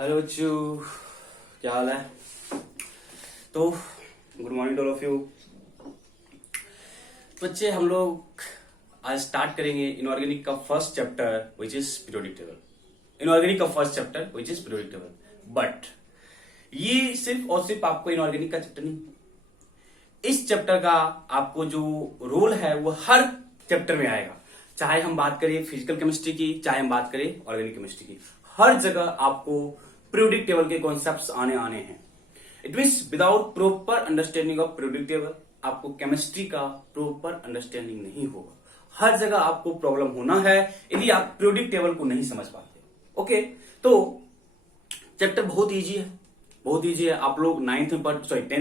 Hello बच्चों, क्या हाल है। तो good morning to all of you. बच्चे, हम लोग आज स्टार्ट करेंगे इनऑर्गेनिक का first chapter which is periodic table. Inorganic का first chapter which is periodic table. But ये सिर्फ और सिर्फ आपको इनऑर्गेनिक का चैप्टर नहीं, इस चैप्टर का आपको जो रोल है वो हर चैप्टर में आएगा। चाहे हम बात करें फिजिकल केमिस्ट्री की, चाहे हम बात करें ऑर्गेनिक केमिस्ट्री की, हर जगह आपको पीरियोडिक टेबल के कॉन्सेप्ट्स आने हैं। It means without proper understanding of periodic table आपको केमिस्ट्री का प्रॉपर अंडरस्टैंडिंग नहीं होगा। हर जगह आपको प्रॉब्लम होना है यदि आप पीरियोडिक टेबल को नहीं समझ पाते। ओके, तो चैप्टर बहुत इजी है, बहुत इजी है। आप लोग 10th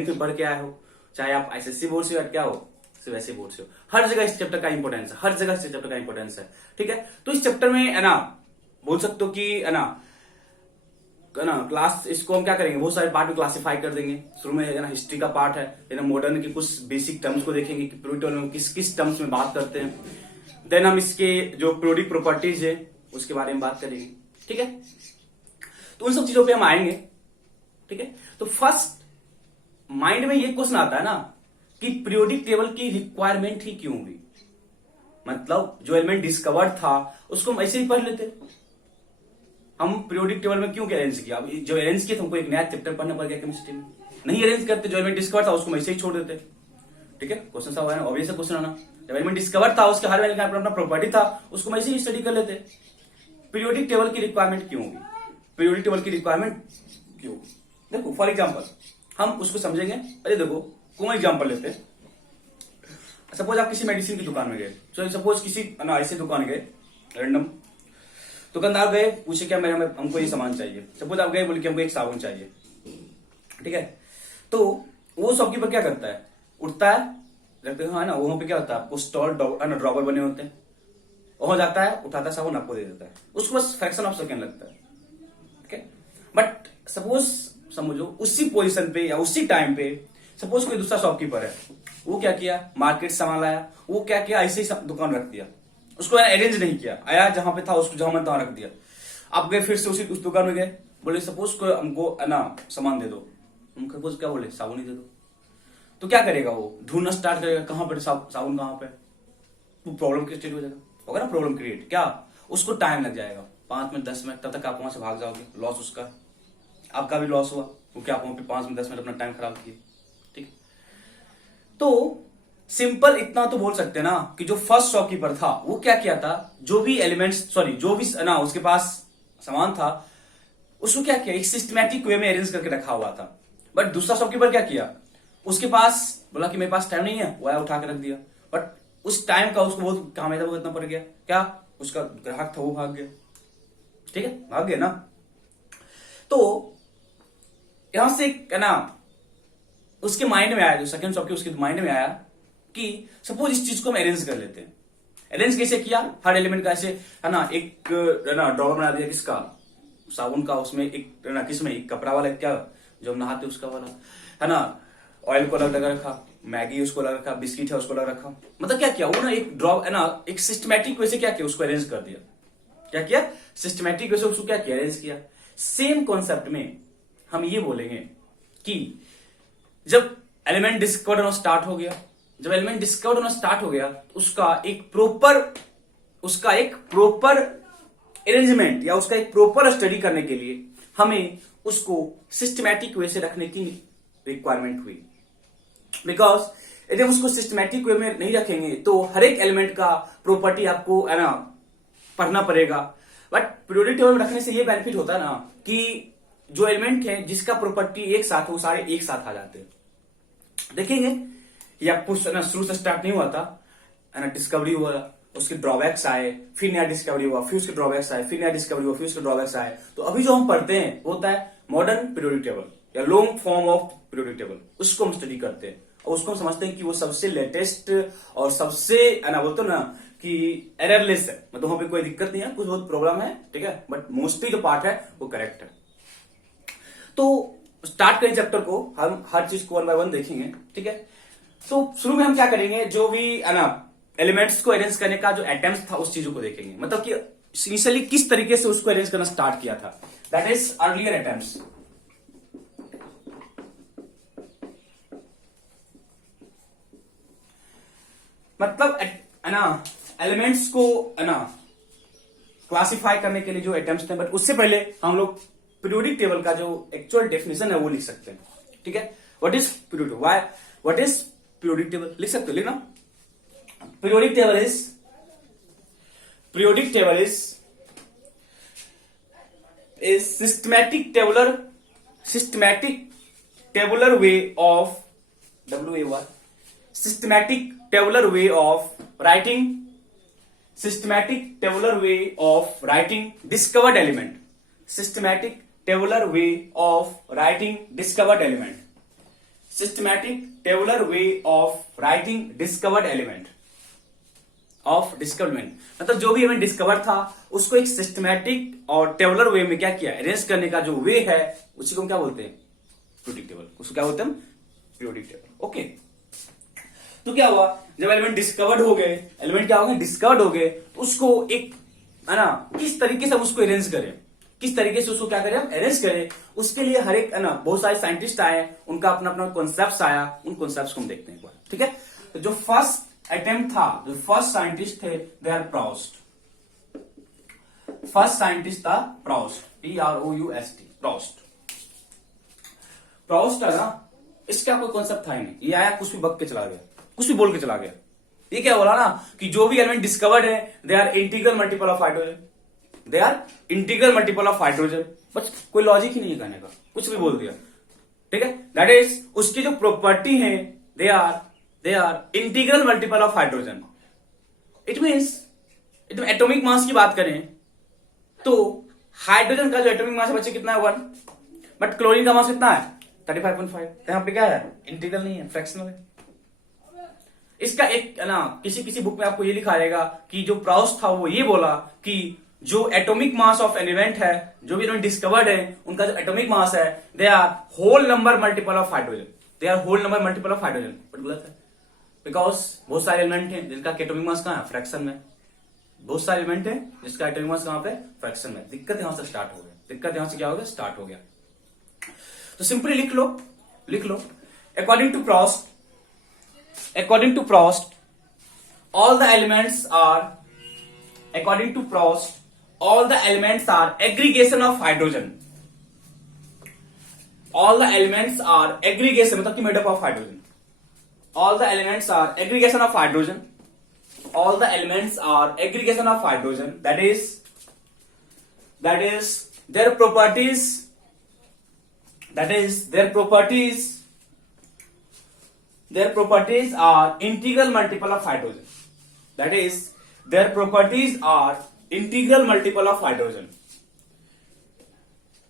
में पढ़ के आए हो, चाहे आप एसएससी बोर्ड से क्या हो, सिर्फ ऐसे बोर्ड से हो, हर जगह इस चैप्टर का इंपॉर्टेंस है, हर जगह इस चैप्टर का इंपॉर्टेंस है। ठीक है, तो इस चैप्टर में है ना, बोल सकते हो कि है ना क्लास, इसको हम क्या करेंगे, बहुत सारे पार्ट में क्लासिफाई कर देंगे। शुरू में है ना हिस्ट्री का पार्ट है ना, मॉडर्न के कुछ बेसिक टर्म्स को देखेंगे कि पीरियोडिक टेबल में किस किस टर्म्स में बात करते हैं। देन हम इसके जो पीरियोडिक प्रॉपर्टीज है उसके बारे में बात करेंगे। ठीक है, तो उन सब चीजों पे हम आएंगे। ठीक है, तो फर्स्ट माइंड में ये क्वेश्चन आता है ना कि पीरियोडिक टेबल की रिक्वायरमेंट ही क्यों हुई। मतलब जो एलिमेंट डिस्कवर्ड था उसको हम ऐसे ही पढ़ लेते, हम पीरियोडिक टेबल में क्यों अरेंज किया। अब जो अरेंज किया तुमको एक नया चैप्टर पढ़ना पड़ गया केमिस्ट्री में, नहीं अरेंज करते, जो एलिमेंट डिस्कवर था उसको ऐसे ही छोड़ देते। ठीक है, क्वेश्चन सा है, ऑब्वियस क्वेश्चन आना, जब एलिमेंट डिस्कवर था उसके हर एलिमेंट का अपना प्रॉपर्टी था, उसको ऐसे ही स्टडी कर लेते। पीरियोडिक टेबल की रिक्वायरमेंट क्यों होगी, पीरियोडिक टेबल की रिक्वायरमेंट क्यों। देखो फॉर एग्जाम्पल हम उसको समझेंगे। अरे देखो कौन एग्जाम्पल लेते हैं, सपोज आप किसी मेडिसिन की दुकान में गए, सपोज किसी ऐसे दुकान गए रैंडम, दुकानदार गए, पूछे क्या मेरे हमको ये सामान चाहिए। सपोज आप गए, बोले कि हमको एक साबुन चाहिए। ठीक है, तो वो शॉपकीपर क्या करता है, उठता है, रखते हैं ना, वहां पे क्या होता है, आपको स्टॉल ड्रॉवर बने होते हैं, वहां जाता है, उठाता है साबुन, आपको दे देता है, उसको बस फ्रैक्शन ऑफ सेकेंड लगता है। ठीक है, बट सपोज समझो उसी पोजीशन पे या उसी टाइम पे सपोज कोई दूसरा शॉपकीपर है, वो क्या किया, मार्केट सामान लाया, वो क्या किया, ऐसे ही दुकान रख दिया, उसको अरेंज नहीं किया, आया जहां पे था उसको जहां में तहां रख दिया। आप गए फिर से उस दुकान में गए, बोले सपोज को हमको ना सामान दे दो, हम सपोज क्या बोले, साबुन ही दे दो। तो क्या करेगा, वो ढूंढना स्टार्ट करेगा कहां पर साबुन कहां पे, वो प्रॉब्लम क्रिएट हो जाएगा, होगा ना प्रॉब्लम क्रिएट, क्या उसको टाइम लग जाएगा 5 मिनट 10 मिनट, तब तक आप वहां से भाग जाओगे, लॉस उसका, आपका भी लॉस हुआ, क्योंकि आप वहां पे 5 मिनट 10 मिनट अपना टाइम खराब किए। ठीक है, तो सिंपल इतना तो बोल सकते हैं ना कि जो फर्स्ट शॉपकीपर था वो क्या किया था, जो भी एलिमेंट्स जो भी ना उसके पास सामान था उसको क्या किया, एक सिस्टमैटिक वे में अरेंज करके रखा हुआ था। बट दूसरा शॉपकीपर क्या किया, उसके पास बोला कि मेरे पास टाइम नहीं है, वो आया उठा के रख दिया, बट उस टाइम का उसको बहुत कामयाब भुगतना पड़ गया, क्या उसका ग्राहक था वो भाग गया। ठीक है, भाग गया ना। तो यहां से है ना उसके माइंड में आया, जो सेकंड शॉपकीपर उसके माइंड में आया कि सपोज इस चीज को हम अरेंज कर लेते हैं। अरेंज कैसे किया, हर एलिमेंट का ऐसे है ना एक ड्रॉवर बना दिया, किसका, साबुन का, उसमें एक ना किसमें एक कपड़ा वाला, क्या जो हम नहाते उसका वाला है ना, ऑयल को अलग लगा रखा, मैगी उसको अलग रखा, बिस्किट है उसको अलग रखा। मतलब क्या किया वो ना, एक ड्रॉ है ना एक सिस्टमैटिक वे से क्या किया, उसको अरेंज कर दिया। क्या किया, सिस्टमैटिक वे से उसको क्या किया, अरेंज किया। सेम कॉन्सेप्ट में हम ये बोलेंगे कि जब एलिमेंट डिस्कवर होना स्टार्ट हो गया, जब एलिमेंट डिस्कवर होना स्टार्ट हो गया तो उसका एक प्रॉपर अरेंजमेंट या उसका एक प्रॉपर स्टडी करने के लिए हमें उसको सिस्टमैटिक वे से रखने की रिक्वायरमेंट हुई। बिकॉज यदि हम उसको सिस्टमैटिक वे में नहीं रखेंगे तो हर एक एलिमेंट का प्रॉपर्टी आपको है ना पढ़ना पड़ेगा। बट पीरियोडिक टेबल में रखने से ये बेनिफिट होता है ना कि जो एलिमेंट है जिसका प्रॉपर्टी एक साथ हो, सारे एक साथ आ जाते हैं। देखेंगे ये आपको शुरू से स्टार्ट नहीं हुआ था, है ना, डिस्कवरी हुआ, उसके ड्रॉबैक्स आए, फिर नया डिस्कवरी हुआ, फिर उसके ड्रॉबैक्स आए, फिर नया डिस्कवरी हुआ, फिर उसके ड्रॉबैक्स आए। तो अभी जो हम पढ़ते हैं वो होता है मॉडर्न पीरियोडिक टेबल या long form of periodic table, उसको हम स्टडी करते हैं और उसको हम समझते हैं कि वो सबसे लेटेस्ट और सबसे है ना, बोलते ना कि एररलेस है, मतलब वहां पे कोई दिक्कत नहीं है, कुछ बहुत प्रॉब्लम है, ठीक है, बट मोस्टली जो पार्ट है वो करेक्ट है। तो स्टार्ट करें चैप्टर को, हम हर चीज को 1 बाय 1 देखेंगे। ठीक है, तो शुरू में हम क्या करेंगे, जो भी है ना एलिमेंट्स को अरेंज करने का जो अटेम्प्ट था उस चीजों को देखेंगे। मतलब कि इनिशियली किस तरीके से उसको अरेंज करना स्टार्ट किया था, दैट इज अर्लियर अटेम्प्ट्स। मतलब है ना एलिमेंट्स को है ना क्लासिफाई करने के लिए जो अटेम्प्ट्स थे, बट उससे पहले हम लोग पीरियोडिक टेबल का जो एक्चुअल डेफिनेशन है वो लिख सकते हैं। ठीक है, what is periodic, what is periodic table लिख सकते हो, लिखना। Periodic table is systematic tabular way of WAY systematic tabular way of writing discovered element, systematic tabular way of writing discovered element, systematic tabular way of writing discovered element of discovered element। मतलब जो भी element discover था उसको एक systematic और tabular वे में क्या किया, अरेंज करने का जो वे है उसी को हम क्या बोलते हैं, पीरियोडिक टेबल। उसको क्या बोलते हैं, पीरियोडिक टेबल। ओके, तो क्या हुआ, जब एलिमेंट डिस्कवर्ड हो गए, एलिमेंट क्या हो गए, डिस्कवर्ड हो गए, तो उसको एक है ना किस तरीके से हम उसको अरेंज करें, किस तरीके से उसको क्या करें, हम अरेंज करें। उसके लिए हर एक है ना बहुत सारे साइंटिस्ट आए, उनका अपना अपना कॉन्सेप्ट आया, उन कॉन्सेप्ट को हम देखते हैं एक बार। ठीक है, तो जो फर्स्ट अटेम्प्ट था, जो फर्स्ट साइंटिस्ट थे, they are Proust. First scientist था प्राउस्ट, PROUST, प्राउस्ट। प्राउस्ट है ना, इसका कोई कॉन्सेप्ट था ही नहीं, ये आया कुछ भी बक के चला गया, कुछ भी बोल के चला गया। ये क्या बोला ना कि जो भी एलिमेंट डिस्कवर्ड है they are integral multiple of hydrogen, they are integral multiple of hydrogen. बस कोई लॉजिक ही नहीं है कहने का, कुछ भी बोल दिया। ठीक है, दैट इज उसकी जो प्रॉपर्टी है they are integral multiple of hydrogen. It means atomic mass की बात करें तो हाइड्रोजन का जो एटॉमिक मास है बच्चे कितना है 1, बट क्लोरीन का मास कितना है 35.5। यहां पे क्या है, इंटीग्रल नहीं है, फ्रैक्शनल है। इसका एक ना किसी बुक में आपको ये लिखा रहेगा कि जो प्राउस्ट था वो ये बोला कि जो एटॉमिक मास ऑफ एलिमेंट है, जो भी इन्होंने डिस्कवर्ड है, उनका जो एटॉमिक मास है they are whole number multiple of hydrogen, they are whole number multiple of hydrogen. But गलत है, बिकॉज बहुत सारे एलिमेंट हैं जिनका एटॉमिक मास कहां है, फ्रैक्शन में। बहुत सारे एलिमेंट है जिसका एटॉमिक मास कहां पे, फ्रैक्शन में। दिक्कत यहां से स्टार्ट हो गया, दिक्कत यहां से क्या हो गया, स्टार्ट हो गया। तो सिंपली लिख लो according to Proust, all the elements are aggregation of hydrogen. All the elements are aggregation, मतलब कि made up of hydrogen. All the elements are aggregation of hydrogen. All the elements are aggregation of hydrogen. That is their properties. Their properties are integral multiple of hydrogen. That is, their properties are integral multiple of hydrogen.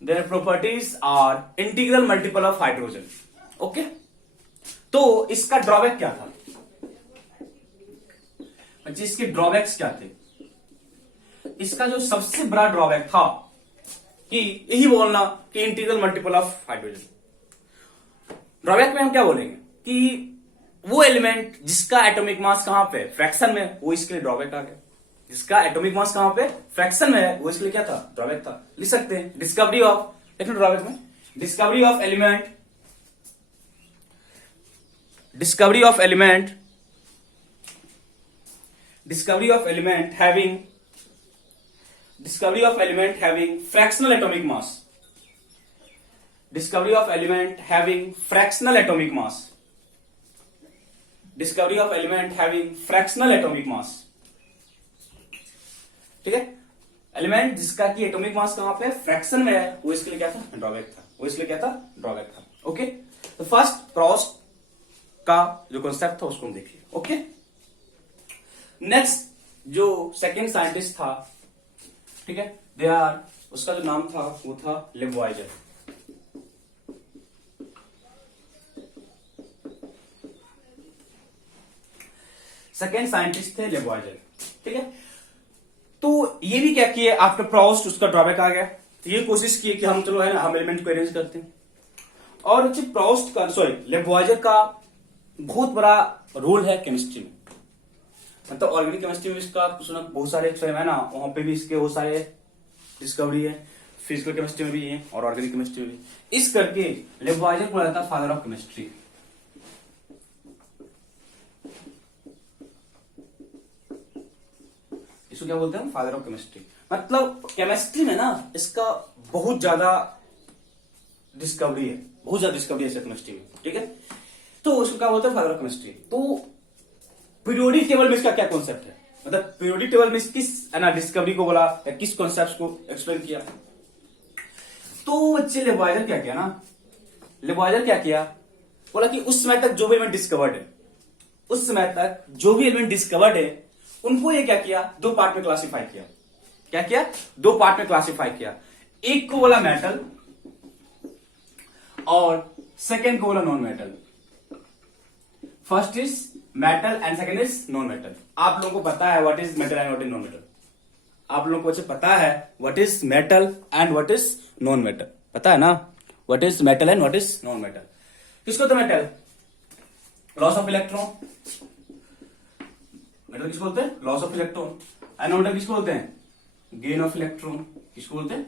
Their properties are integral multiple of hydrogen. Okay? तो इसका drawback क्या था, बच्चे इसके drawbacks क्या थे? इसका जो सबसे बड़ा ड्रॉबैक था कि यही बोलना कि integral multiple of hydrogen. Drawback में हम क्या बोलेंगे कि वो एलिमेंट जिसका एटॉमिक मास कहां पे, फ्रैक्शन में, वो इसके लिए ड्रॉबैक आ गया। जिसका एटॉमिक मास कहां पे, फ्रैक्शन में है, वो इसके लिए क्या था, ड्रॉबैक था। लिख सकते हैं डिस्कवरी ऑफ, देखो ड्रॉबैक में, discovery of element having fractional atomic mass. Discovery of element having fractional atomic mass. Discovery of element having fractional atomic mass. ठीक है, एलिमेंट जिसका की एटॉमिक मास कहां पे, फ्रैक्शन में है, वो इसके लिए क्या था, ड्रॉबैक था। ओके, तो फर्स्ट प्रॉस्ट का जो कॉन्सेप्ट था उसको हम देखिए। ओके, नेक्स्ट जो सेकेंड साइंटिस्ट था, ठीक है, उसका जो नाम था वो था लेवॉइजर। सेकेंड साइंटिस्ट थे लेवॉइजर। ठीक है, तो ये भी क्या किए, आफ्टर प्राउस्ट उसका ड्रॉबैक आ गया, तो ये कोशिश की कि हम चलो है ना हम एलिमेंट को अरेंज करते हैं। और लेवॉइजर का बहुत बड़ा रोल है केमिस्ट्री में। मतलब ऑर्गेनिक केमिस्ट्री में इसका सुना बहुत सारे एक्सपेरिमेंट है ना, वहां पे भी इसके बहुत सारे डिस्कवरी है। फिजिकल केमिस्ट्री में भी है और ऑर्गेनिक केमिस्ट्री में भी। इस करके लेवॉइजर को जाता है फादर ऑफ केमिस्ट्री। इसको क्या बोलते हैं? Father of chemistry. मतलब केमिस्ट्री में ना इसका बहुत ज्यादा डिस्कवरी है, बहुत ज्यादा डिस्कवरी है केमिस्ट्री में, ठीक है। तो उसको क्या बोलते हैं? Father of chemistry. तो पीरियोडिक टेबल में इसका क्या कॉन्सेप्ट है? मतलब पीरियोडिक टेबल में किस डिस्कवरी को बोला या किस कॉन्सेप्ट को एक्सप्लेन किया? तो बच्चे लेवॉइजर क्या किया ना, लेवॉइजर क्या किया, बोला कि उस समय तक जो भी एलिमेंट डिस्कवर्ड है, उस समय तक जो भी एलिमेंट डिस्कवर्ड है उनको ये क्या किया, दो पार्ट में क्लासिफाई किया। क्या किया? दो पार्ट में क्लासिफाई किया। एक को बोला मेटल और सेकेंड को बोला non metal. First is metal and second is non metal. आप लोगों को पता है what is metal and what is non metal? आप लोगों को अच्छे पता है what is metal and what is non metal? पता है ना what is metal and what is non metal? किसको तो metal? Loss of electron. Metal किसको बोलते हैं? Loss of electron. And non metal किसको बोलते हैं? Gain of electron. किसको बोलते हैं?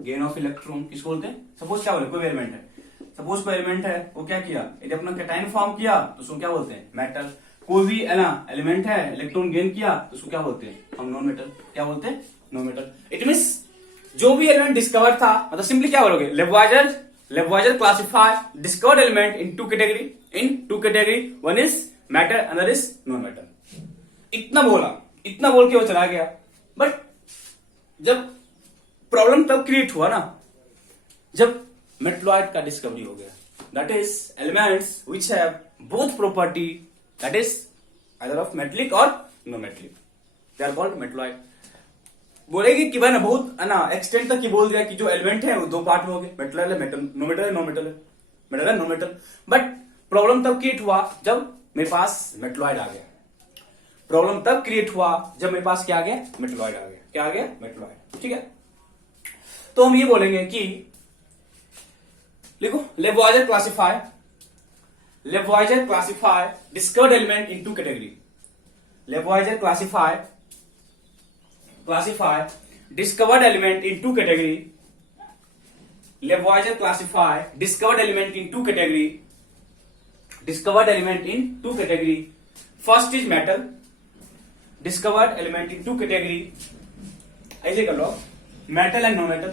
Gain of electron. किसको बोलते हैं? सपोज क्या बोले, कोई एलिमेंट है, सपोज कोई एलिमेंट है, वो क्या किया, यदि अपना कैटायन फॉर्म किया तो उसको क्या बोलते हैं? मेटल। कोई भी एलिमेंट है, इलेक्ट्रॉन गेन किया तो उसको क्या बोलते हैं? हम नॉन मेटल। क्या बोलते हैं? Non metal. इट मींस जो भी एलिमेंट डिस्कवर था, मतलब सिंपली क्या बोलोगे, Lavoisier classify discovered element in two category, one is matter another is non matter. इतना बोल के वो चला गया। बट जब प्रॉब्लम तब क्रिएट हुआ ना जब मेटलॉइड का डिस्कवरी हो गया, that is elements which have both property, that is either of metallic और no metallic, they are called metalloid. बोलेगी कि भाई ना बहुत एक्सटेंट तक ही बोल दिया कि जो एलिमेंट है वो दो पार्ट में हो गए, मेटल है मेटल, नो मेटल है नो मेटल है, मेटल है नो मेटल। बट प्रॉब्लम तब क्रिएट हुआ जब मेरे पास मेटलॉइड आ गया। प्रॉब्लम तब क्रिएट हुआ जब मेरे पास क्या आ गया? मेटलॉइड आ गया। क्या आ गया? मेटलॉइड। ठीक है, तो हम ये बोलेंगे कि लिखो, Lavoisier classify discovered element in two category. Lavoisier classify discovered element in two category. Lavoisier classify discovered element in two category. First is metal. Discovered element in two category. ऐसे कर लो, metal and non-metal.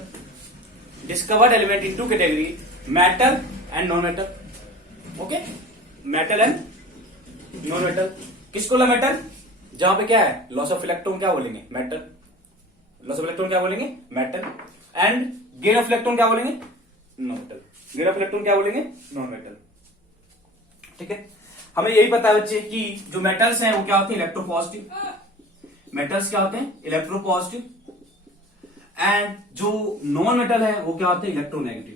Discovered element in two category, metal and non-metal. Okay? Metal and non-metal. किसको ला metal? जहां पे क्या है, loss of electron, क्या बोलेंगे? Metal. Loss of electron क्या बोलेंगे? Metal. And gain of electron क्या बोलेंगे? Non metal. Gain of electron क्या बोलेंगे? Non metal. ठीक है, हमें यही पता है बच्चे कि जो मेटल्स हैं वो क्या होते हैं? इलेक्ट्रोपॉजिटिव। मेटल्स क्या होते हैं? इलेक्ट्रोपॉजिटिव। एंड जो नॉन मेटल है वो क्या होते हैं? इलेक्ट्रोनेगेटिव।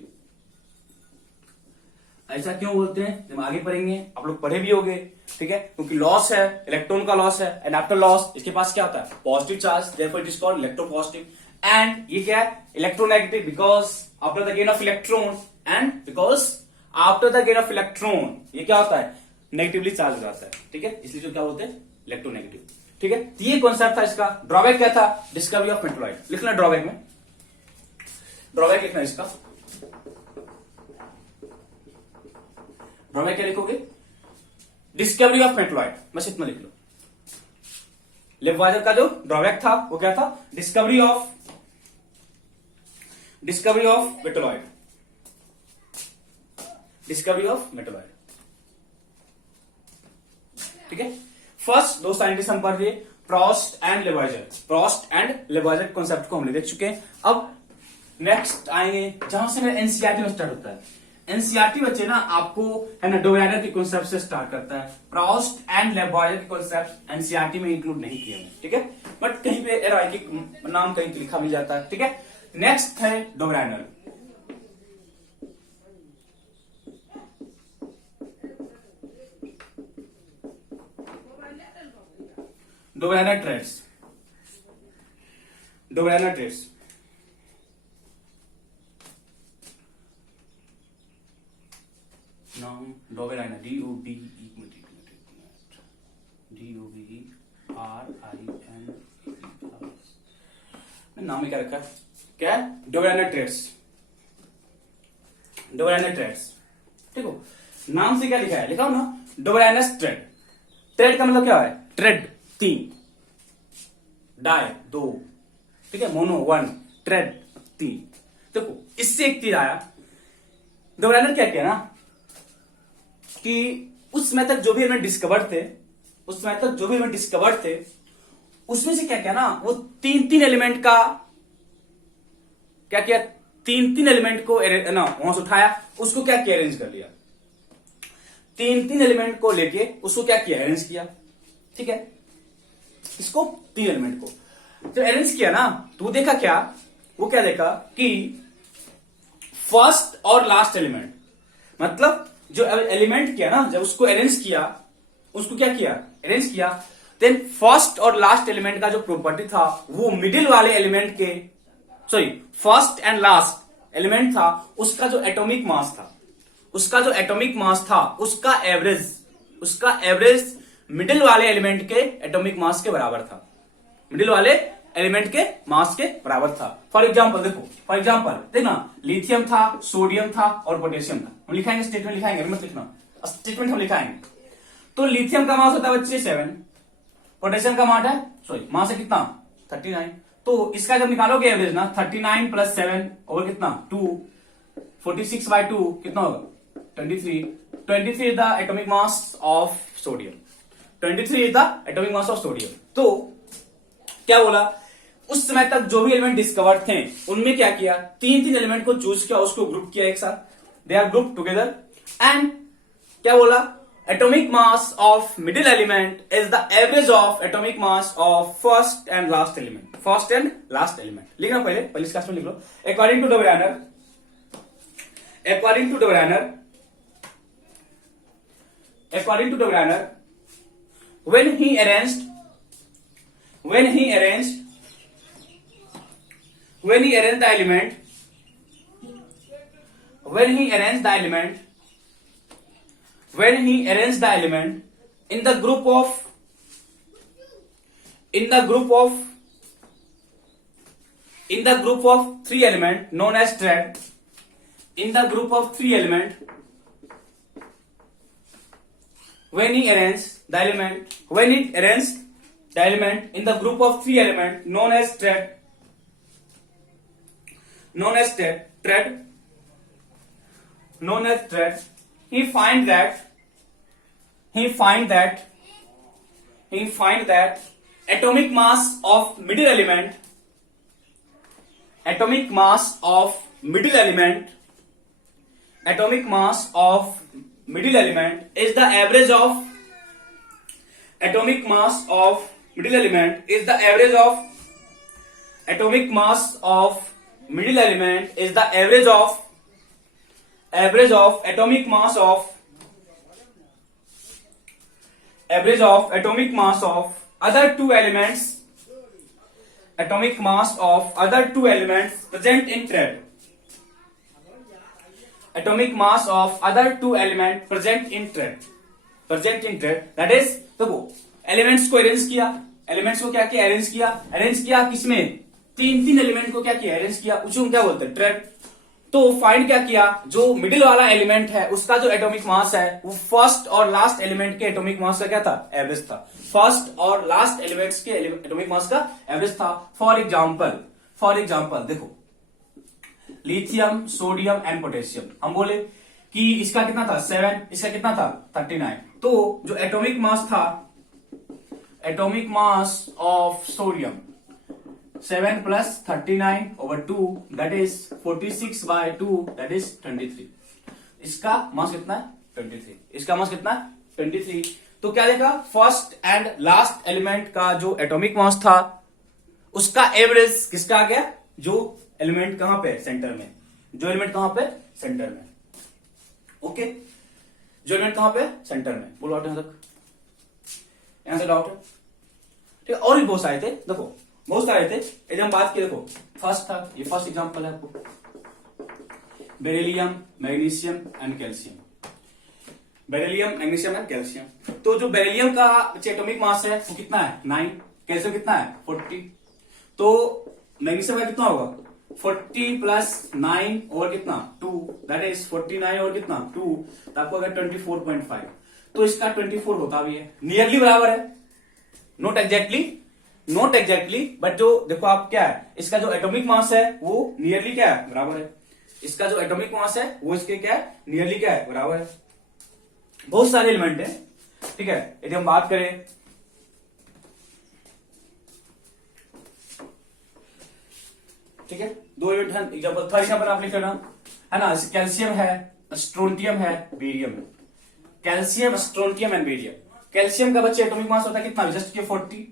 ऐसा क्यों बोलते हैं जब आगे पढ़ेंगे, आप लोग पढ़े भी होंगे। ठीक है, क्योंकि लॉस है, इलेक्ट्रॉन का लॉस है, एंड आफ्टर लॉस इसके पास क्या होता है? Positive charge, therefore it is called electropositive. And ये क्या है? Electronegative, because after the gain of electron, and because after the gain of electron ये क्या होता है? नेगेटिवली चार्ज हो जाता है। ठीक है, इसलिए जो क्या बोलते हैं? इलेक्ट्रोनेगेटिव। ठीक है, तो ये कॉन्सेप्ट था इसका। ड्रॉबैक क्या था? Discovery of metalloid. लिखना ड्रॉबैक में, ड्रॉबैक लिखना इसका। ड्रॉबैक क्या लिखोगे? डिस्कवरी ऑफ मेटलॉइड, बस इतना लिख लो। लेवॉइजर का जो ड्रॉबैक था वो क्या था? Discovery of metalloid. Discovery of metalloid. ठीक है, फर्स्ट दो साइंटिस्ट हम पढ़ रहे, प्रॉस्ट एंड लेवॉइजर कॉन्सेप्ट को हमने देख चुके हैं। अब नेक्स्ट आएंगे जहां से मेरा एनसीईआरटी में स्टार्ट होता है। एनसीईआरटी बच्चे ना आपको है ना डोवेगर के कॉन्सेप्ट से स्टार्ट करता है। प्रॉस्ट एंड लेवॉइजर के कॉन्सेप्ट एनसीईआरटी में इंक्लूड नहीं किए हैं। ठीक है, बट कहीं पे एराइकिक नाम कहीं लिखा मिल जाता है। ठीक है, नेक्स्ट है डोवेगर। डोवेगर ट्रेड्स। नाम डोवेराइना, DOBE, RIN, नाम ही क्या रखा है, क्या है, डोबराइनर ट्रेड्स, डोबराइनर ट्रेड्स, ठीक हो, नाम से क्या लिखा है, लिखा हो ना, डोबराइनस ट्रेड। ट्रेड का मतलब क्या है, ट्रेड 3, डाई 2, ठीक है, मोनो 1, ट्रेड 3। देखो इससे एक तीर आया, डोबराइनर क्या किया ना कि उस समय तक जो भी एलिमेंट डिस्कवर्ड थे, उस समय तक जो भी एलिमेंट डिस्कवर्ड थे, उसमें से क्या किया ना, वो 3 एलिमेंट का क्या किया, 3 एलिमेंट को ना वहां से उठाया, उसको क्या किया, अरेंज कर लिया। 3 एलिमेंट को लेके उसको क्या किया, अरेंज किया, ठीक है, इसको 3 एलिमेंट को जब अरेंज किया ना, तो देखा क्या, वो क्या देखा कि फर्स्ट और लास्ट एलिमेंट, मतलब जो एलिमेंट किया ना, जब उसको अरेंज किया, उसको क्या किया, अरेंज किया, देन फर्स्ट और लास्ट एलिमेंट का जो प्रॉपर्टी था, वो मिडिल वाले एलिमेंट के, sorry, first and last element था, उसका जो एटॉमिक मास था, उसका जो एटॉमिक मास था, उसका एवरेज मिडिल वाले एलिमेंट के एटॉमिक मास के बराबर था, मिडिल वाले एलिमेंट के मास के बराबर था। फॉर एग्जाम्पल देखो, फॉर एग्जाम्पल देखना, लिथियम था, सोडियम था और पोटेशियम था। हम लिखाएंगे, स्टेटमेंट लिखाएंगे, मत लिखना, स्टेटमेंट हम लिखाएंगे। तो लिथियम का मास होता है बच्चे 7, पोटेशियम का मास है कितना, 39। तो इसका जब निकालोगे एवरेज ना, 39 + 7 और कितना 2, 46/2 कितना होगा, 23। 23 is the atomic mass of sodium, 23 is the atomic mass of sodium. तो क्या बोला, उस समय तक जो भी एलिमेंट डिस्कवर्ड थे, उनमें क्या किया, 3 एलिमेंट को चूज किया, उसको ग्रुप किया एक साथ, they are group together, and क्या बोला, atomic mass of middle element is the average of atomic mass of first and last element, first and last element. लिखना पहले इसका लिख लो, according to Dobereiner, according to Debrauner, when he arranged the element in the group of 3 element known as trad, in the group of 3 element, when it arranged the element in the group of 3 element known as trad, he find that atomic mass of middle element is the average of atomic mass of middle element is the average of atomic mass of middle element is the average of atomic mass of other two elements, atomic mass of other two elements present in trad, atomic mass of other two elements present in trad, that is, देखो elements को arrange किया, elements को क्या किया, arrange किया किसमें, 3 element को क्या किया, अरेंज किया, उसको क्या बोलते हैं, ट्रेड। तो फाइंड क्या किया, जो मिडिल वाला एलिमेंट है उसका जो एटॉमिक मास है, वो फर्स्ट और लास्ट एलिमेंट के एटॉमिक मास का क्या था, एवरेज था, फर्स्ट और लास्ट एलिमेंट्स के एटॉमिक मास का एवरेज था। फॉर एग्जाम्पल देखो, लिथियम, सोडियम एंड पोटेशियम, हम बोले कि इसका कितना था 7, इसका कितना था 39। तो जो atomic mass of sodium 7 + 39/2 that is 46/2 that is 23। इसका मास कितना है 23, इसका मास कितना है 23। तो क्या देखा, फर्स्ट एंड लास्ट एलिमेंट का जो एटॉमिक मास था, उसका एवरेज किसका आ गया, जो एलिमेंट कहां पे, सेंटर में, जो एलिमेंट कहां पे, सेंटर में, ओके, जो एलिमेंट कहां पे, सेंटर में। बोलो आउट, यहां से डाउट है, ठीक है। और भी बहुत सारे थे, देखो बहुत सारे थे, यदि हम बात की, देखो फर्स्ट था, ये फर्स्ट एग्जांपल है आपको, beryllium, magnesium and calcium. Beryllium, magnesium and calcium. तो जो बेरिलियम का एटॉमिक मास है वो कितना है 9, कैल्शियम कितना है 40, तो मैग्नीशियम का कितना होगा 40 प्लस 9 और कितना 2, दैट इज 49 और कितना 2, तो आपको अगर 24.5, तो इसका 24 होता भी है, नियरली बराबर है, नॉट एग्जैक्टली बट जो देखो आप क्या है, इसका जो एटॉमिक मास है वो नियरली क्या है बराबर है, इसका जो एटॉमिक मास है वो इसके क्या है नियरली क्या है बराबर है। बहुत सारे एलिमेंट है, ठीक है। यदि हम बात करें ठीक है, दो एग्जाम्पल, थर्ड एग्जाम्पल आप लिख लेना है ना, कैल्शियम है, स्ट्रोंटियम है, बेरियम है, calcium strontium and barium. Calcium का बच्चे एटॉमिक मास होता है कितना जस्ट के 40,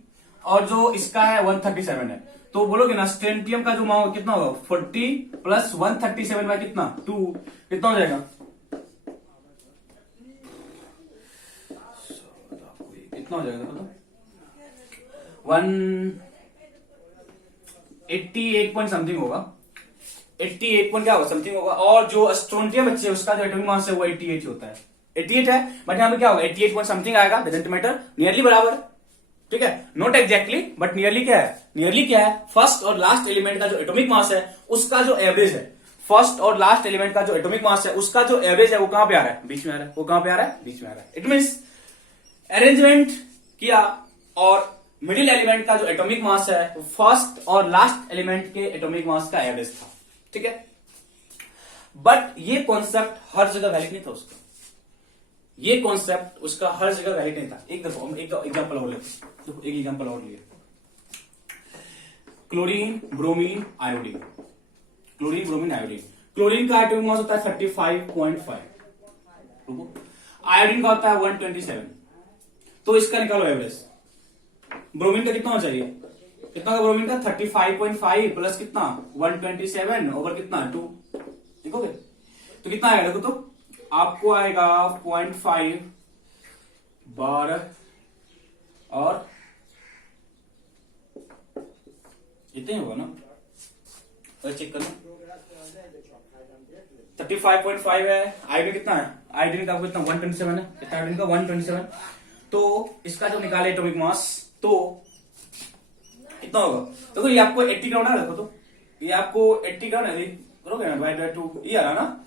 और जो इसका है 137 है, तो बोलोगे ना स्ट्रोंटियम का जो मास कितना होगा 40 प्लस 137 बाय कितना 2, कितना हो जाएगा, कितना हो जाएगा तो 188 पॉइंट समथिंग होगा, 88 पॉइंट क्या होगा समथिंग होगा। और जो स्ट्रोंटियम बच्चे उसका जो एटॉमिक मास है वो 88 होता है, 88 है, बट यहाँ पे क्या होगा 88 पॉइंट समथिंग आएगा, डजंट मैटर, नियरली बराबर, ठीक है, नॉट एग्जैक्टली बट नियरली क्या है, नियरली क्या है, फर्स्ट और लास्ट एलिमेंट का जो एटॉमिक मास है उसका जो एवरेज है, फर्स्ट और लास्ट एलिमेंट का जो एटॉमिक मास है उसका जो एवरेज है वो कहां पे आ रहा है, बीच में आ रहा है, वो कहां पे आ रहा है, बीच में आ रहा है। इट मीन्स अरेंजमेंट किया और मिडिल एलिमेंट का जो एटॉमिक मास है वो फर्स्ट और लास्ट एलिमेंट के एटॉमिक मास का एवरेज था, ठीक है। बट ये कॉन्सेप्ट हर जगह वैलिड नहीं था उसका, ये कॉन्सेप्ट उसका हर जगह वैलिड नहीं था। एक देखो हम एक एग्जांपल और लेते, देखो एक एग्जांपल और लिए, chlorine bromine iodine, chlorine bromine iodine. Chlorine का एटॉमिक मास होता है 35.5, आयोडीन का होता है 127, तो इसका निकालो एवरेज। ब्रोमीन का कितना होना चाहिए, कितना का ब्रोमीन का 35.5 प्लस कितना 127 ओवर कितना 2, देखोगे तो कितना आएगा, देखो तो आपको आएगा 0.5 12 और इतने होगा ना, और चेक करना 35.5 है, आयोडीन कितना है, आयोडीन का कितना 127 है, कितना आयोडीन का 127, तो इसका जो निकाले एटॉमिक मास तो कितना होगा, देखो ये आपको 80 ग्राम ना, देखो तो ये आपको 80 ग्राम है, करोगे ना डिवाइड बाय 2, ये आ रहा ना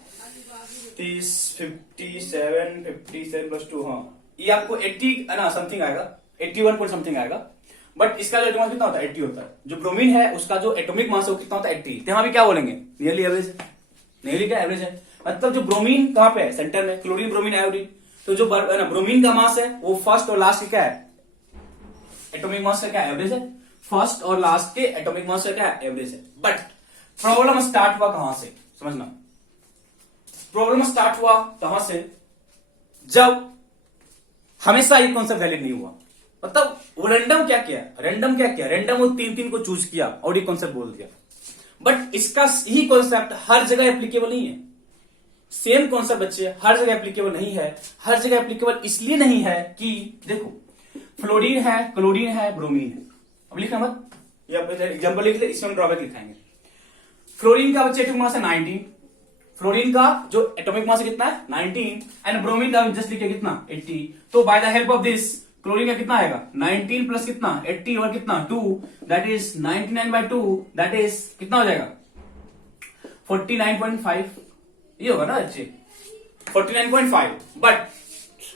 30 57 प्लस 2, हाँ ये आपको 80 है ना समथिंग आएगा, 81 पॉइंट समथिंग आएगा, बट इसका जो एटॉमिक मास कितना होता है 80 होता है। जो ब्रोमीन है उसका जो एटॉमिक मास है वो कितना होता है 80, यहां भी क्या बोलेंगे नियरली एवरेज है, नियरली क्या एवरेज है, मतलब जो ब्रोमीन कहां पे है सेंटर में, क्लोरीन ब्रोमीन आयोडीन, तो जो है ना ब्रोमीन का मास है वो फर्स्ट और लास्ट क्या है एटॉमिक मास का क्या एवरेज है, फर्स्ट और लास्ट के एटॉमिक मास का क्या एवरेज है। बट प्रॉब्लम स्टार्ट हुआ कहां से, समझना, प्रॉब्लम स्टार्ट हुआ कहां से, जब हमेशा ये कॉन्सेप्ट वैलिड नहीं हुआ, मतलब वो रैंडम क्या किया, रैंडम वो तीन को चूज किया और ये कॉन्सेप्ट बोल दिया, बट इसका ही कॉन्सेप्ट हर जगह एप्लीकेबल नहीं है। सेम कॉन्सेप्ट बच्चे हर जगह एप्लीकेबल नहीं है, हर जगह एप्लीकेबल इसलिए नहीं है कि देखो फ्लोरीन है, क्लोरीन है, ब्रोमीन है, अब लिखना मत, या एग्जाम्पल लिख ले, इसमें ड्रॉबैक लिखाएंगे। फ्लोरीन का बच्चे एटॉमिक मास है 19, फ्लोरीन का जो एटॉमिक मास है कितना है 19, एंड ब्रोमीन का जस्ट लिखे कितना 80, तो by the help of this chlorine का कितना आएगा 19 प्लस कितना 80 और कितना 2, दैट इज 99/2, दैट इज कितना हो जाएगा 49.5, ये होगा ना बच्चे 49.5। बट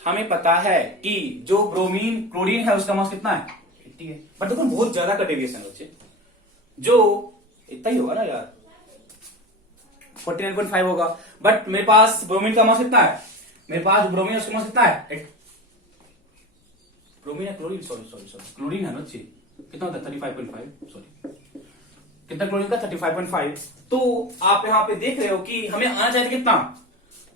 हमें पता है कि जो ब्रोमीन क्लोरीन है उसका मास कितना है 80 है, बट देखो बहुत ज्यादा का डेविएशन बच्चे, जो इतना ही होगा ना यार 49.5 होगा, बट मेरे पास ब्रोमीन का मास कितना है, मेरे पास ब्रोमीन उसका मास कितना है, ब्रोमीन है क्लोरीन, सॉरी क्लोरीन है ना बच्चे, कितना होता है 35.5, सॉरी कितना क्लोरीन का 35.5। तो आप यहां पे देख रहे हो कि हमें आना चाहिए कितना,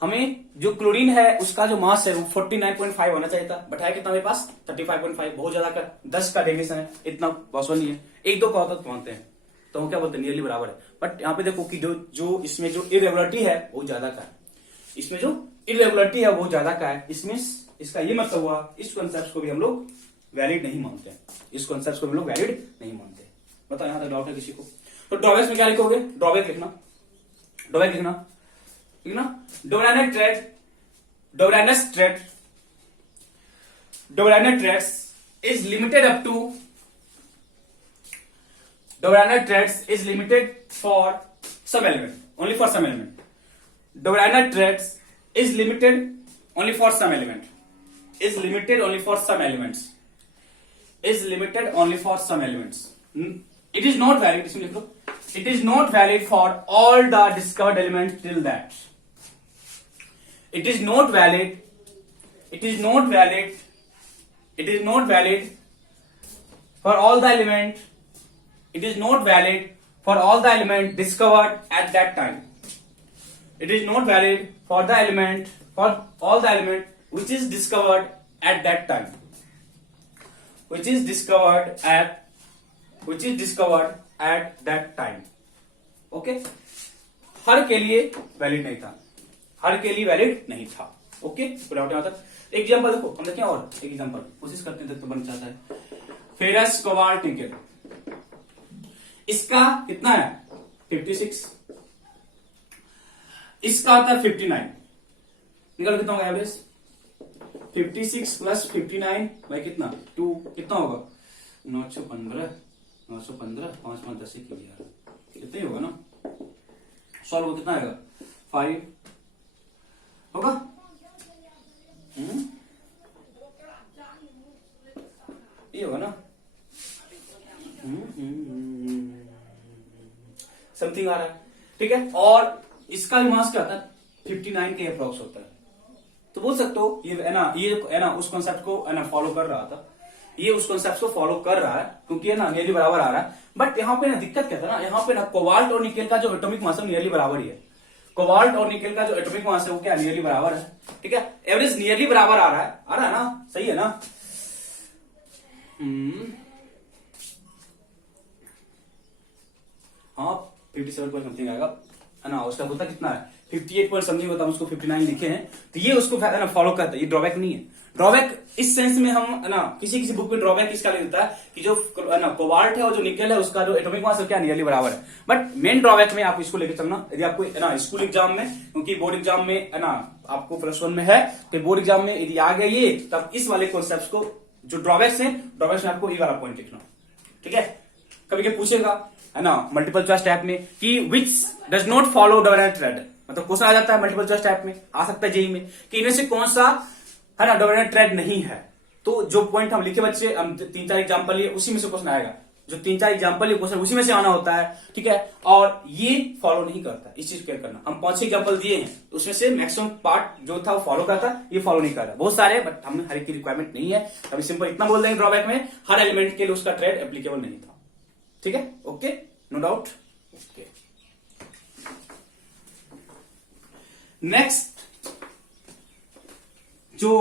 हमें जो क्लोरीन है उसका जो मास है वो 49.5 होना चाहिए था, बट है कितना मेरे पास 35.5, बहुत ज्यादा का 10 का डेविएशन है, इतना पॉसिबल नहीं है, एक दो का होता तो मानते हैं, तो हम क्या बोलते हैं नियरली बराबर है। बट यहाँ पे देखो कि जो इसमें जो इरेगुलरिटी है वो ज्यादा का है, इसमें जो इरेगुलरिटी है वो ज्यादा का है, इसमें इसका ये मतलब हुआ इस कॉन्सेप्ट को भी हम लोग वैलिड नहीं मानते हैं, इस कॉन्सेप्ट को भी हम लोग वैलिड नहीं मानते। बताओ यहां तक डाउट है किसी को, तो ड्रॉबैक्स में क्या लिखोगे, ड्रॉबैक लिखना, डोनानेट thread Dobryna's threads is limited up to Dobryna's threads is limited for some element, only for some element. Dobryna's threads is limited only for some element. Is limited only for some elements. Is limited only for some elements. It is not valid. इसमें लिख लो. It is not valid for all the discovered elements till that. It is not valid. It is not valid. It is not valid for all the element. It is not valid for all the element discovered at that time. It is not valid for the element, for all the element which is discovered at that time. Which is discovered at that time. Okay? हर के लिए valid नहीं था. हर के लिए valid नहीं था. Okay? पूरा यहां तक. एग्जांपल देखो, हम देखें और एक एग्जांपल कोशिश करते हैं तक तो बन जाता है. Ferrous cobalt nickel. इसका कितना है? 56. इसका आता है 59. निकल कितना होगा एवरेज? 56 प्लस 59 भाई कितना? 2 कितना होगा? 915 5 5 10 के लिए कितना ही होगा ना. सॉल्व कितना आएगा? 5 होगा. ये होगा ना. समथिंग आ रहा है. ठीक है. और इसका भी मास क्या होता है? 59 के अप्रॉक्स होता है. तो बोल सकते हो ये है ना उस कॉन्सेप्ट को है ना फॉलो कर रहा था. ये उस कॉन्सेप्ट को फॉलो कर रहा है क्योंकि है ना नियरली बराबर आ रहा है. बट यहाँ पे ना दिक्कत क्या था ना, यहाँ पे ना कोबाल्ट और निकेल का जो एटॉमिक मास है नियरली बराबर ही है. कोबाल्ट और निकेल का जो एटॉमिक मास है वो क्या नियरली बराबर है. ठीक है. एवरेज नियरली बराबर आ रहा है ना. सही है ना. हाँ 57 पॉइंट समथिंग आएगा है ना. उसका होता कितना है? 58 पॉइंट समथिंग होता है. उसको 59 लिखे हैं तो ये उसको ना फॉलो करता है. ये ड्रॉबैक नहीं है. ड्रॉबैक इस सेंस में हम ना किसी बुक में ड्रॉबैक इसका लिख देता है कि जो ना कोबाल्ट है और जो निकेल है उसका जो एटॉमिक मास है क्या नियरली बराबर है. बट मेन ड्रॉबैक में आप इसको लेकर चलना. यदि आपको ना स्कूल एग्जाम में, क्योंकि बोर्ड एग्जाम में है ना आपको +1 में है, तो बोर्ड एग्जाम में यदि आ गया ये तब इस वाले कॉन्सेप्ट को जो ड्रॉबैक्स है ड्रॉबैक्स में आपको ये वाला पॉइंट लिखना. ठीक है. कभी क्या पूछेगा है ना मल्टीपल चॉइस टाइप में कि which does not follow dominant thread. मतलब क्वेश्चन आ जाता है मल्टीपल चॉइस टाइप में, आ सकता है जेई में कि इनमें से कौन सा है ना डोमिनेंट थ्रेड नहीं है. तो जो पॉइंट हम लिखे बच्चे, हम 3-4 एग्जांपल लिए उसी में से क्वेश्चन आएगा. जो 3-4 एग्जांपल लिए क्वेश्चन उसी में से आना होता है. ठीक है. और ये फॉलो नहीं करता. इस चीज क्लियर करना. हम 5-6 एग्जांपल दिए हैं उसमें से मैक्सिमम पार्ट जो था वो फॉलो करता, ये फॉलो नहीं कर रहा. बहुत सारे बट हमने हर एक की रिक्वायरमेंट नहीं है. अभी सिंपल इतना बोल देंगे ड्रॉबैक में हर एलिमेंट के लिए उसका थ्रेड एप्लीकेबल नहीं था. ठीक है. Okay. No doubt. Okay. Next जो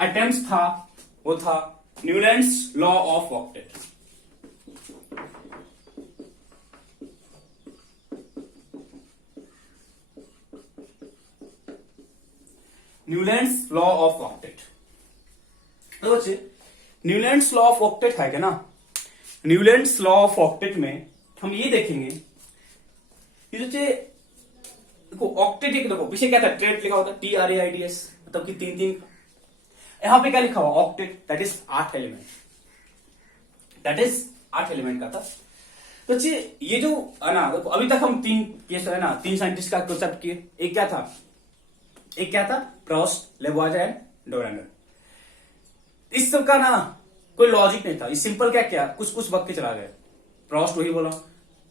अटेम्प्ट था वो था Newlands law of octet. Newlands law of octet. तो बच्चे न्यूलैंड्स लॉ ऑफ ऑक्टेट है क्या ना. न्यूलैंड्स लॉ ऑफ ऑक्टेट में हम ये देखेंगे कि जो देखो ऑक्टेट एक देखो पीछे क्या था, ट्रेड लिखा होता TRAIDS, मतलब कि 3-3. यहां पे क्या लिखा हुआ octet, that is 8 element. That is 8 element का था. तो ये जो है ना देखो अभी तक हम 3 केस है ना 3 साइंटिस्ट का कॉन्सेप्ट किए. एक क्या था प्रॉस्ट, लेबोइज़र एंड डोरेंडर. इस सब का ना कोई लॉजिक नहीं था. इस सिंपल क्या कुछ वक्त के चला गए. प्रॉस्ट वही बोला,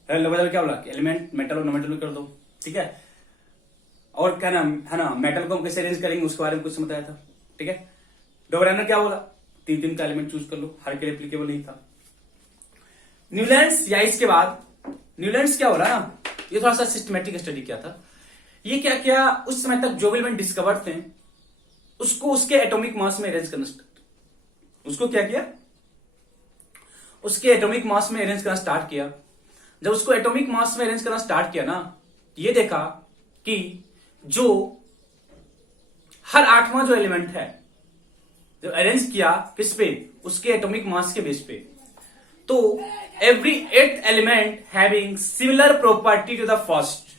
लेबोइज़र क्या बोला एलिमेंट मेटल और नॉन मेटल कर दो. ठीक है. और क्या नाम है ना मेटल को हम कैसे अरेंज करेंगे उसके बारे में कुछ बताया था. ठीक है. डोरेंडर क्या बोला 3-3 का एलिमेंट चूज कर लो, हर के लिए एप्लीकेबल नहीं था. न्यूलैंड्स या इसके बाद न्यूलैंड्स क्या बोला ना, ये थोड़ा सा सिस्टमेटिक स्टडी किया था. ये क्या उस समय तक जो भी एलिमेंट डिस्कवर्ड थे उसको उसके एटॉमिक मास में अरेंज करना उसको क्या किया उसके एटॉमिक मास में अरेंज करना स्टार्ट किया. जब उसको एटॉमिक मास में अरेंज करना स्टार्ट किया ना, ये देखा कि जो हर 8वां जो एलिमेंट है जो अरेंज किया किस पे, उसके एटॉमिक मास के बेस पे. तो every 8th element having similar property to the first,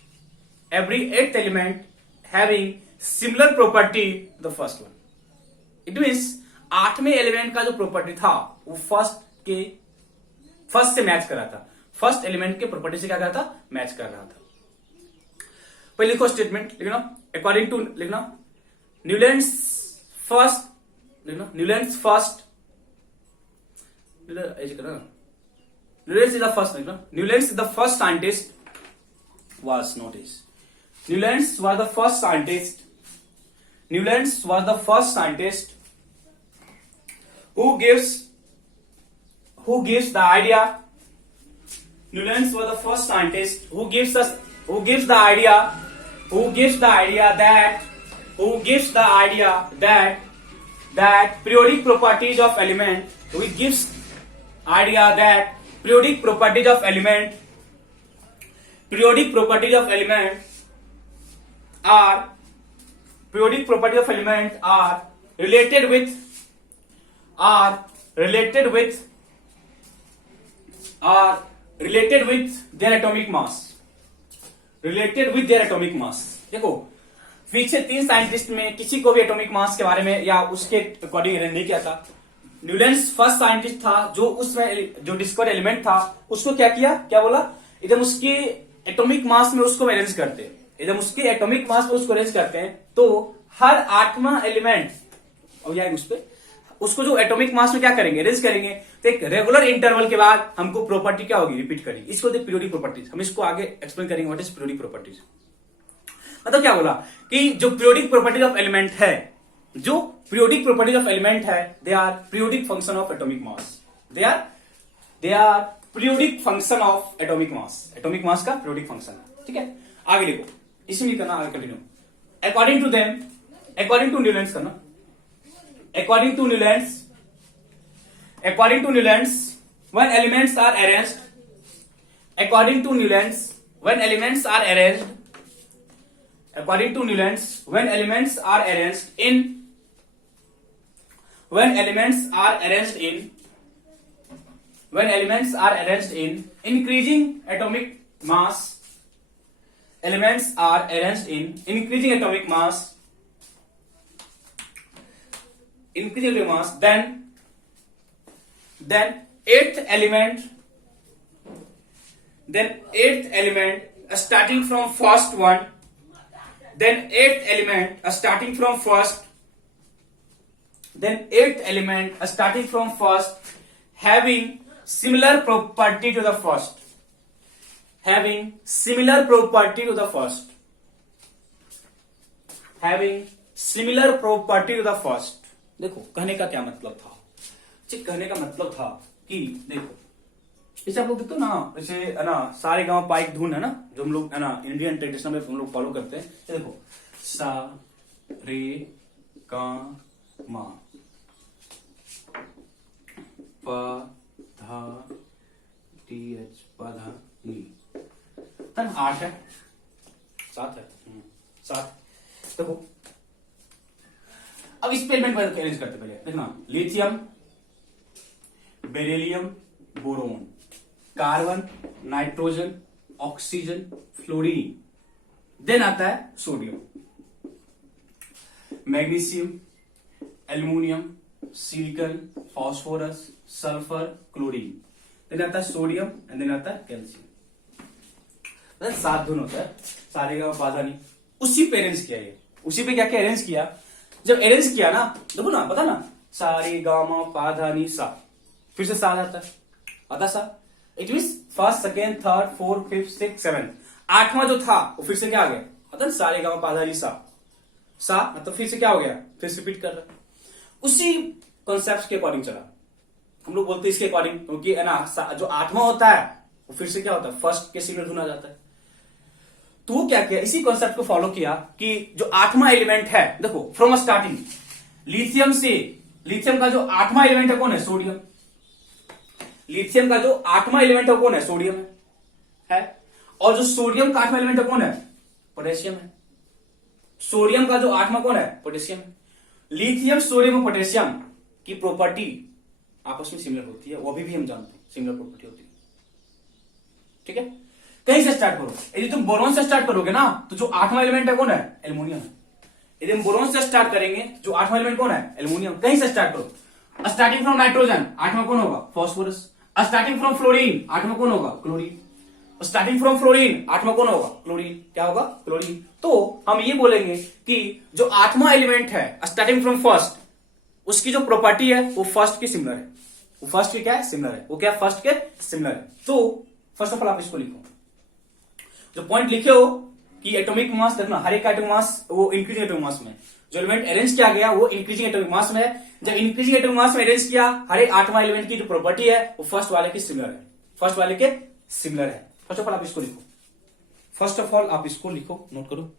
every 8th element having similar property the first one. It means 8वें एलिमेंट का जो प्रॉपर्टी था वो फर्स्ट से मैच कर रहा था, फर्स्ट एलिमेंट के प्रॉपर्टी से क्या कर रहा था, मैच कर रहा था। पहले लिखो स्टेटमेंट, लिखना अकॉर्डिंग टू, लिखना न्यूलैंड्स फर्स्ट, लिखना Newlands first, Newlands is the first, Newlands is the first scientist was noticed. Newlands was the first scientist. Newlands was the first scientist who gives the idea. Newlands was the first scientist who gives the idea that periodic properties of element, who gives idea that periodic properties of element are related with their atomic mass, देखो पीछे 3 scientist में किसी को भी atomic mass के बारे में या उसके अकॉर्डिंग नहीं किया था। न्यूलैंड्स फर्स्ट साइंटिस्ट था जो उसमें जो डिस्कवर एलिमेंट था उसको क्या किया, क्या बोला, एकदम उसके एटॉमिक मास में उसको अरेंज करते हैं, एकदम उसके एटॉमिक मास में उसको अरेंज करते हैं। तो हर 8वां एलिमेंट और या उस पे उसको जो एटॉमिक मास में क्या करेंगे, अरेंज करेंगे। तो एक रेगुलर इंटरवल के बाद हमको प्रॉपर्टी क्या होगी, रिपीट करेंगे। इसको पीरियोडिक प्रॉपर्टीज, हम इसको आगे एक्सप्लेन करेंगे व्हाट इज पीरियोडिक प्रॉपर्टीज। मतलब क्या बोला कि जो पीरियोडिक प्रॉपर्टीज ऑफ एलिमेंट है, जो पीरियोडिक प्रॉपर्टीज ऑफ एलिमेंट है, they are periodic function of atomic mass, they are periodic function of atomic mass, atomic mass का पीरियोडिक फंक्शन है। ठीक है, आगे देखो, इसी में करना, आगे continue. According to them, according to Newlands करना, according to Newlands when elements are arranged, according to Newlands, when elements are arranged, according to Newlands, when elements are arranged in increasing atomic mass, elements are arranged in increasing atomic mass, then eighth element starting from first one, then eighth element starting from first having similar property to the first, having similar property to the first। देखो कहने का क्या मतलब था, कहने का मतलब था कि देखो जैसे आप लोग देखते हो ना, जैसे है ना सारे गांव पाइक धुन है ना, जो हम लोग है ना इंडियन ट्रेडिशन में हम लोग फॉलो करते हैं। देखो सा रे गा मा पा धा टी एच पा धा नी, 8 है, 7 है, 7। देखो अब इस पे एलिमेंट अरेंज करते पहले, देखना lithium, beryllium, boron, carbon, nitrogen, oxygen, fluorine, then आता है sodium, magnesium, aluminium, silicon, phosphorus, sulphur, chlorine, then आता है सोडियम एंड देन आता है कैल्शियम। 7 धुन होता है, सारे का पाधानी। उसी पे अरेंज किया, ये उसी पे क्या क्या अरेंज किया। जब अरेंज किया ना, देखो ना, पता ना, सारे गामा पाधानी सा, फिर से सा आता है, आता सा। It mean first, second, third, fourth, fifth, six, seventh, 8वां जो था वो फिर से क्या आ गया, पता ना, सारे गामा पाधानी सा, मतलब फिर से क्या हो गया, फिर से रिपीट कर रहा है। उसी कॉन्सेप्ट के अकॉर्डिंग चला, हम लोग बोलते हैं इसके अकॉर्डिंग, क्योंकि है ना जो 8वां होता है वो फिर से क्या होता है, फर्स्ट के सिमिलर धुन आ जाता है। तो वो क्या किया, इसी कॉन्सेप्ट को फॉलो किया कि जो 8वां एलिमेंट है, देखो फ्रॉम स्टार्टिंग लिथियम से, लिथियम का जो 8वां एलिमेंट है कौन है, सोडियम। लिथियम का जो 8वां एलिमेंट है कौन है, सोडियम है। और जो सोडियम का 8वां एलिमेंट है कौन है, पोटेशियम है। सोडियम का जो 8वां कौन है, पोटेशियम है। लिथियम, सोडियम और पोटेशियम की प्रॉपर्टी आपस में सिमिलर होती है, वो भी हम जानते हैं, सिमिलर प्रॉपर्टी होती है। ठीक है, कहीं से स्टार्ट करो, यदि तुम बोरोन से स्टार्ट करोगे ना, तो जो 8वां एलिमेंट है कौन है, एल्यूमिनियम है। यदि हम बोरोन से स्टार्ट करेंगे, जो 8वां एलिमेंट कौन है? एल्यूमिनियम। कहीं से स्टार्ट करो। स्टार्टिंग फ्रॉम नाइट्रोजन, 8वां कौन होगा? फास्फोरस। स्टार्टिंग फ्रॉम फ्लोरीन, 8वां कौन होगा? क्लोरीन। स्टार्टिंग फ्रॉम फ्लोरीन, 8वां कौन होगा? क्लोरीन। क्या होगा? क्लोरीन। तो हम ये बोलेंगे कि जो 8वां एलिमेंट है स्टार्टिंग फ्रॉम फर्स्ट, उसकी जो प्रॉपर्टी है वो फर्स्ट की सिमिलर है। वो फर्स्ट की क्या है? सिमिलर है। वो क्या? फर्स्ट के सिमिलर है। तो फर्स्ट ऑफ ऑल आप इसको लिखो, जो पॉइंट लिखे हो कि एटॉमिक मास, देखना हर एक एटॉमिक मास वो इंक्रीजिंग एटॉमिक मास में, जो एलिमेंट अरेंज किया गया वो इंक्रीजिंग एटॉमिक मास में है। जब इंक्रीजिंग एटॉमिक मास में अरेंज किया, हर एक 8वां एलिमेंट की जो प्रॉपर्टी है वो फर्स्ट वाले की सिमिलर है। फर्स्ट वाले के सिमिलर है। फर्स्ट ऑफ ऑल आप इसको लिखो, फर्स्ट ऑफ ऑल आप इसको लिखो, नोट करो।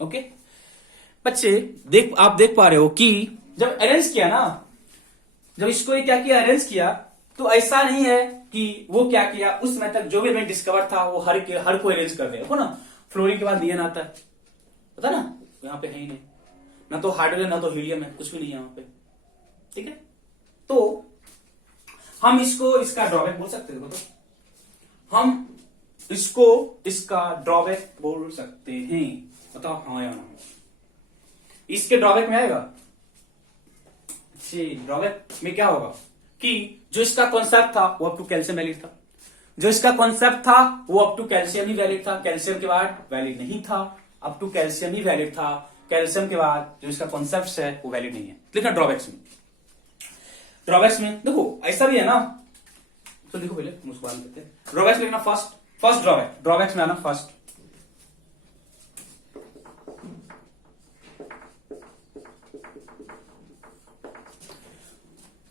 ओके बच्चे, आप देख पा रहे हो कि जब अरेंज किया ना, जब इसको ये क्या किया? अरेंज किया, तो ऐसा नहीं है कि वो क्या किया, उस समय तक जो भी एलिमेंट डिस्कवर था वो हर को अरेंज कर दिया। देखो ना, फ्लोरीन के बाद नियन आता है, पता ना, यहाँ पे है ही नहीं, ना तो हाइड्रोजन ना तो हीलियम है, कुछ भी नहीं है यहाँ पे। ठीक है, तो हम इसको इसका ड्रॉबैक बोल सकते हैं। तो हम इसको इसका ड्रॉबैक बोल सकते हैं। बताओ हाँ या ना? इसके ड्रॉबैक में आएगा, ड्रॉबैक में क्या होगा कि जो इसका कॉन्सेप्ट था वो अप टू कैल्शियम वैलिड था। जो इसका कॉन्सेप्ट था वो अप टू कैल्शियम ही वैलिड था, कैल्शियम के बाद वैलिड नहीं था। अप टू कैल्शियम ही वैलिड था, कैल्शियम के बाद जो इसका कॉन्सेप्ट है वो वैलिड नहीं है। लिखना ड्रॉबैक्स में। ड्रॉबैक्स में देखो ऐसा भी है ना, तो देखो पहले उसको बात करते हैं। ड्रॉबैक्स लिखना फर्स्ट ड्रॉबैक, ड्रॉबैक्स में आना फर्स्ट।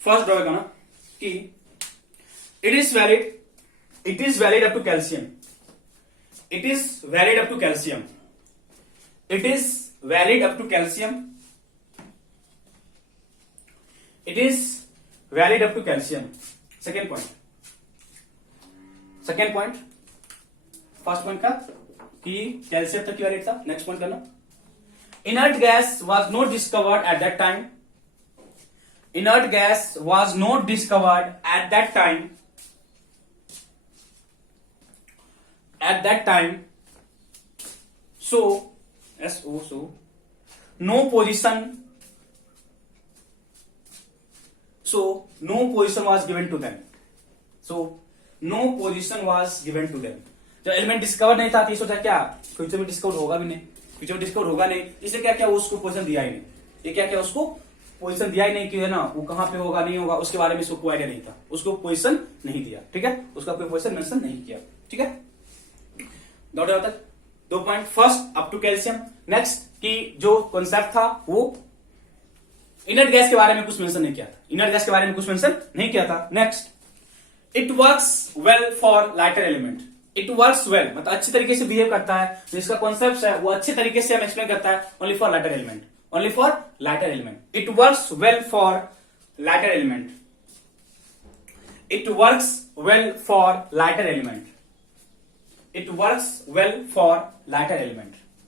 फर्स्ट ड्रॉबैक आना कि it is valid up to calcium. It is valid up to calcium. It is valid up to calcium. It is valid up to calcium. Second point, first point का कि calcium तक की valid था। Next point करना, inert gas was not discovered at that time. Inert gas was not discovered at that time. So no position was given to them. जब element discover नहीं था तो सोचा क्या फ्यूचर में डिस्कवर होगा भी नहीं, इसलिए क्या उसको पोजीशन दिया ही नहीं। ये क्या उसको पोजीशन दिया ही नहीं कि है ना वो कहां पे होगा नहीं होगा, उसके बारे में उसको कोई आइडिया नहीं था, उसको पोजीशन नहीं दिया। ठीक है, उसका कोई पोजीशन मेंशन नहीं किया। ठीक है, तक 2 point. First up to calcium. Next कि जो कॉन्सेप्ट था वो इनर्ट गैस के बारे में कुछ मेंशन नहीं किया था। Next, it works well for lighter element. It works well मतलब अच्छी तरीके से बिहेव करता है, जो इसका कॉन्सेप्ट है वो अच्छे तरीके से हम एक्सप्लेन करता है only for lighter element. It works well for lighter element.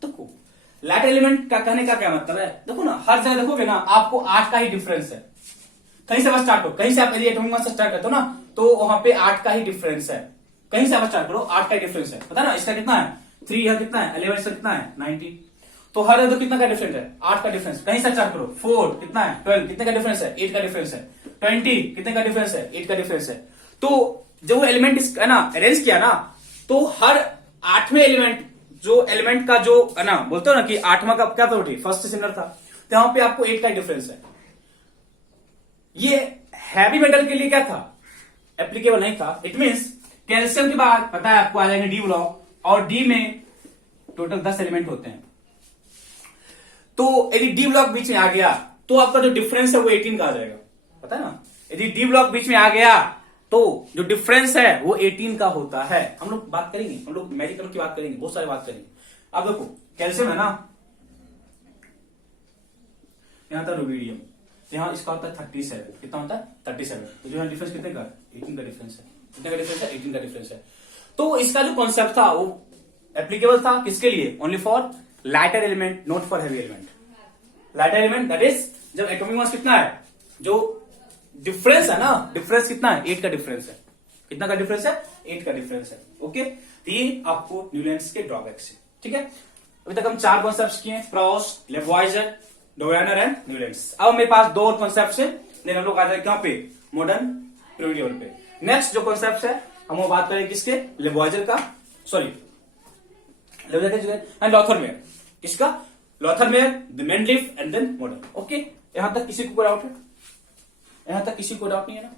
देखो लाइटर एलिमेंट का कहने का क्या मतलब है? देखो ना, हर जगह देखोगे ना आपको 8 का ही डिफरेंस है। कहीं से बस स्टार्ट करो, कहीं से आप यदि एटॉमिक मास से स्टार्ट करते हो ना तो वहां पे 8 का ही डिफरेंस है। कहीं से आप स्टार्ट करो 8 का ही डिफरेंस है। पता ना इसका कितना है? 3 है, कितना है 11 से कितना है 19। तो हर जगह कितना का डिफरेंस है? 8 का डिफरेंस। कहीं से स्टार्ट करो, 4 कितना है 12 कितने का डिफरेंस है? 8 का डिफरेंस है। 20 कितने का डिफरेंस है? 8 का डिफरेंस है। तो जब वो एलिमेंट है ना अरेंज किया ना, तो हर 8वें एलिमेंट जो एलिमेंट का जो है ना बोलते हो ना कि 8वां का क्या प्रॉपर्टी फर्स्ट से सिमिलर था, तो यहां पे आपको 8 का डिफरेंस है। ये हैवी मेटल के लिए क्या था? एप्लीकेबल नहीं था। इट मींस कैल्शियम के बाद पता है आपको आ जाएंगे डी ब्लॉक, और डी में टोटल 10 एलिमेंट होते हैं। तो यदि डी ब्लॉक बीच में आ गया तो आपका जो डिफरेंस है वो 18 का आ जाएगा। पता है ना, यदि डी ब्लॉक बीच में आ गया तो जो डिफरेंस है वो 18 का होता है। हम लोग बात करेंगे, हम लोग मैजिकल की बात करेंगे, बहुत सारी बात करेंगे। अब देखो कैल्शियम है ना, यहां था रुबीडियम, यहां इसका होता है 37। कितना होता है? 37। तो जो है डिफरेंस कितने का? 18 का डिफरेंस है। कितने का डिफरेंस है? 18 का डिफरेंस है। तो इसका जो कॉन्सेप्ट था वो एप्लीकेबल था किसके लिए? Only for lighter element, not for heavy element. Lighter element that is जब एटॉमिक मास कितना है, जो डिफरेंस है ना, डिफरेंस कितना है? 8 का डिफरेंस है। कितना का डिफरेंस है? 8 का डिफरेंस है। ओके, तो ये आपको न्यूलैंड्स के ड्रॉबैक्स है। ठीक है, अभी तक हम 4 कॉन्सेप्ट किए हैं, प्रॉस्ट, लेवॉइजर, डोवेनर एंड न्यूलैंड्स। अब मेरे पास 2 और कॉन्सेप्ट है, देन हम लोग आ जाए कहां पे, मॉडर्न पीरियड टेबल पे। नेक्स्ट जो कॉन्सेप्ट है हम वो बात करेंगे किसके, लेवॉइजर का, सॉरी लेवॉइजर एंड लॉथरमेयर, किसका, Lothar Meyer, the Mendeleev and then modern. Okay, यहां तक किसी को कोई डाउट है, यहां तक किसी को डाउट नहीं है ना।